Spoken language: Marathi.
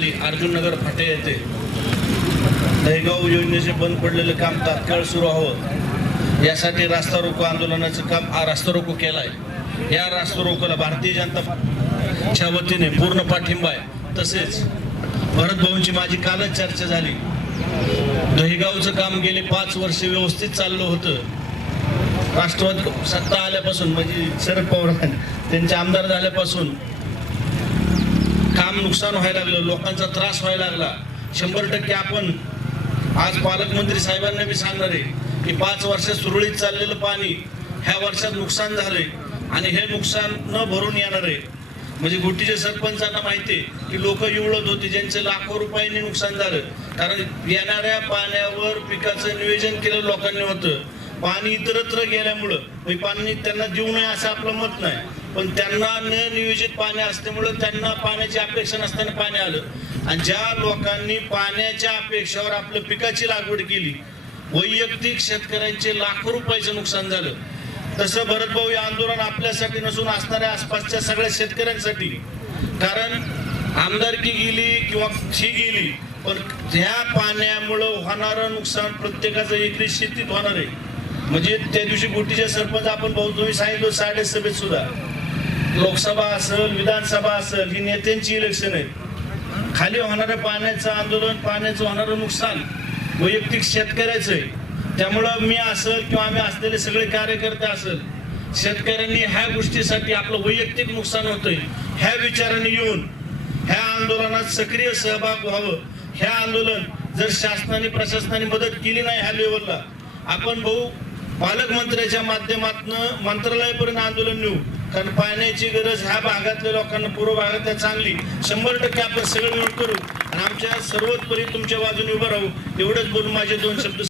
आली अर्जुननगर फाटे येथे दहेगाव योजनेचे बंद पडलेलं काम तात्काळ सुरू व्हावं यासाठी रास्ता रोको आंदोलनाचं काम हा रास्ता रोको केला आहे या रास्ता रोकोला भारतीय जनताच्या वतीने पूर्ण पाठिंबा आहे. तसेच भरतभाऊंची माझी कालच चर्चा झाली. दहेगावचं काम गेले पाच वर्ष व्यवस्थित चाललं होतं. राष्ट्रवादी सत्ता आल्यापासून म्हणजे शरद पवार त्यांचे आमदार झाल्यापासून काम नुकसान व्हायला लागलं लोकांचा त्रास व्हायला लागला. शंभर टक्के आपण आज पालकमंत्री साहेबांना मी सांगणार आहे की पाच वर्षात सुरळीत चाललेलं पाणी ह्या वर्षात नुकसान झाले आणि हे नुकसान न भरून येणार आहे. म्हणजे गुटीच्या सरपंचांना माहिती आहे की लोक युवळत होते ज्यांचं लाखो रुपयांनी नुकसान झालं. कारण येणाऱ्या पाण्यावर पिकाचं नियोजन केलं लोकांनी होतं. पाणी इतरत्र गेल्यामुळं म्हणजे पाणी त्यांना देऊ नये असं आपलं मत नाही. पण त्यांना न नियोजित पाणी असल्यामुळं त्यांना पाण्याची अपेक्षा नसताना पाणी आलं. आणि ज्या लोकांनी पाण्याच्या अपेक्षावर आपलं पिकाची लागवड केली वैयक्तिक शेतकऱ्यांचे लाखो रुपयाचं नुकसान झालं. तसं भरतभाऊ हे आंदोलन आपल्यासाठी नसून असणाऱ्या आसपासच्या सगळ्या शेतकऱ्यांसाठी. कारण आमदारकी गेली किंवा ही गेली पण ह्या पाण्यामुळं होणारं नुकसान प्रत्येकाचं एकरी शेतीत होणार आहे. म्हणजे त्या दिवशी गोटीच्या सरपंच आपण भाऊ तुम्ही सांगितलं साडे सभेत सुद्धा. लोकसभा असेल विधानसभा असेल ही नेत्यांची इलेक्शन आहे. खाली होणारं पाण्याचं आंदोलन पाण्याचं होणारं नुकसान वैयक्तिक शेतकऱ्याचं आहे. त्यामुळं मी असेल किंवा आम्ही असलेले सगळे कार्यकर्ते असेल शेतकऱ्यांनी ह्या गोष्टीसाठी आपलं वैयक्तिक नुकसान होतंय. ह्या विचाराने येऊन ह्या आंदोलनात सक्रिय सहभाग व्हावं. ह्या आंदोलन जर शासनाने प्रशासनाने मदत केली नाही ह्या लेवलला आपण भाऊ पालकमंत्र्याच्या माध्यमातून मंत्रालयापर्यंत आंदोलन नेऊ. कारण पाण्याची गरज ह्या भागातल्या लोकांना पूर्व भागात चांगली. शंभर टक्के आपण सगळं मिळून करू. आणि आमच्या सर्वोत्परी तुमच्या बाजूने उभं राहू. एवढंच बोलून माझे दोन शब्द